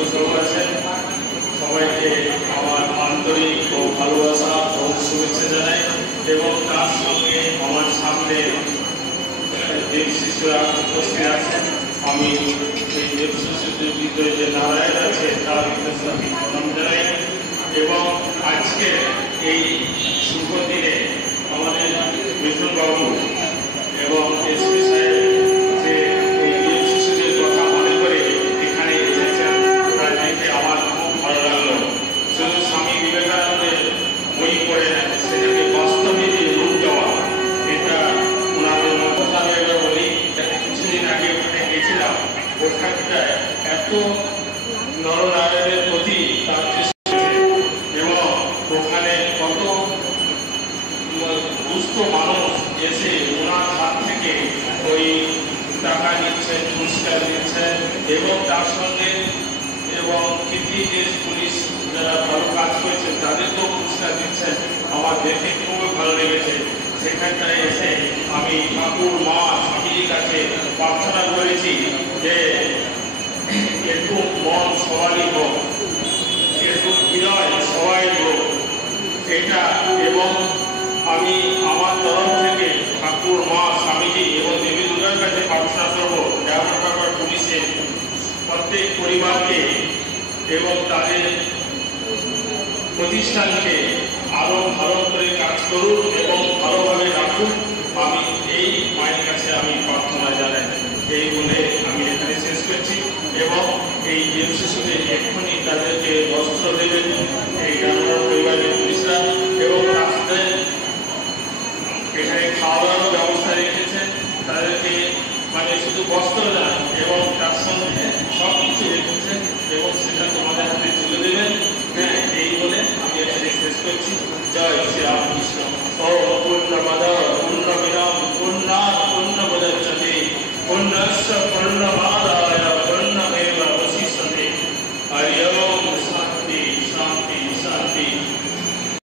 উপস্থিত আছেন সবাইকে আমার আন্তরিক ও ভালোবাসা ও শুভেচ্ছা জানাই এবং তার সঙ্গে আমার সামনে দেব শিশুরা উপস্থিত আছেন। আমি এই দেব শিশুদের ভিতরে যে নারায়ণ আছে তার আমি প্রণাম জানাই এবং আজকে এই শুভ দিনে আমাদের মিঠুনবাবু এবং এসপি সাহেব যে এই দেব শিশুদের কথা মনে করে এখানে এসেছেন তা দেখে আমার খুব ভালো লাগলো। শুধু স্বামী বিবেকানন্দের বই পড়ে না, সেটাকে বাস্তবে যে রূপ দেওয়া, এটা ওনাদের কথা ভেবে বলি। কিছুদিন আগে ওখানে গেছিলাম, ওখানটায় এত নরনারায়ণের প্রতি তার এবং ওখানে কত দুস্থ মানুষ এসে ওনার হাত থেকে ওই টাকা নিচ্ছেন, পুরস্কার দিচ্ছেন এবং তার সঙ্গে এবং কৃতি দেশ পুলিশ যারা ভালো কাজ করেছেন তাদেরকেও পুরস্কার দিচ্ছেন। আমার দেখে খুবই ভালো লেগেছে। সেখানটায় এসে আমি ঠাকুর মা স্বামীর কাছে প্রার্থনা করেছি যে একটু মন সবারই হোক, একটু বিনয় সবাই হোক এটা। এবং আমি আমার তরফ থেকে ঠাকুর মা স্বামীজি এবং দেবী দুর্গার কাছে প্রার্থনা করবো ড্রাইভার পুলিশের প্রত্যেক পরিবারকে এবং তাদের প্রতিষ্ঠানকে আরো ভালো করে কাজ করুন এবং ভালোভাবে রাখুন। আমি এই মায়ের কাছে আমি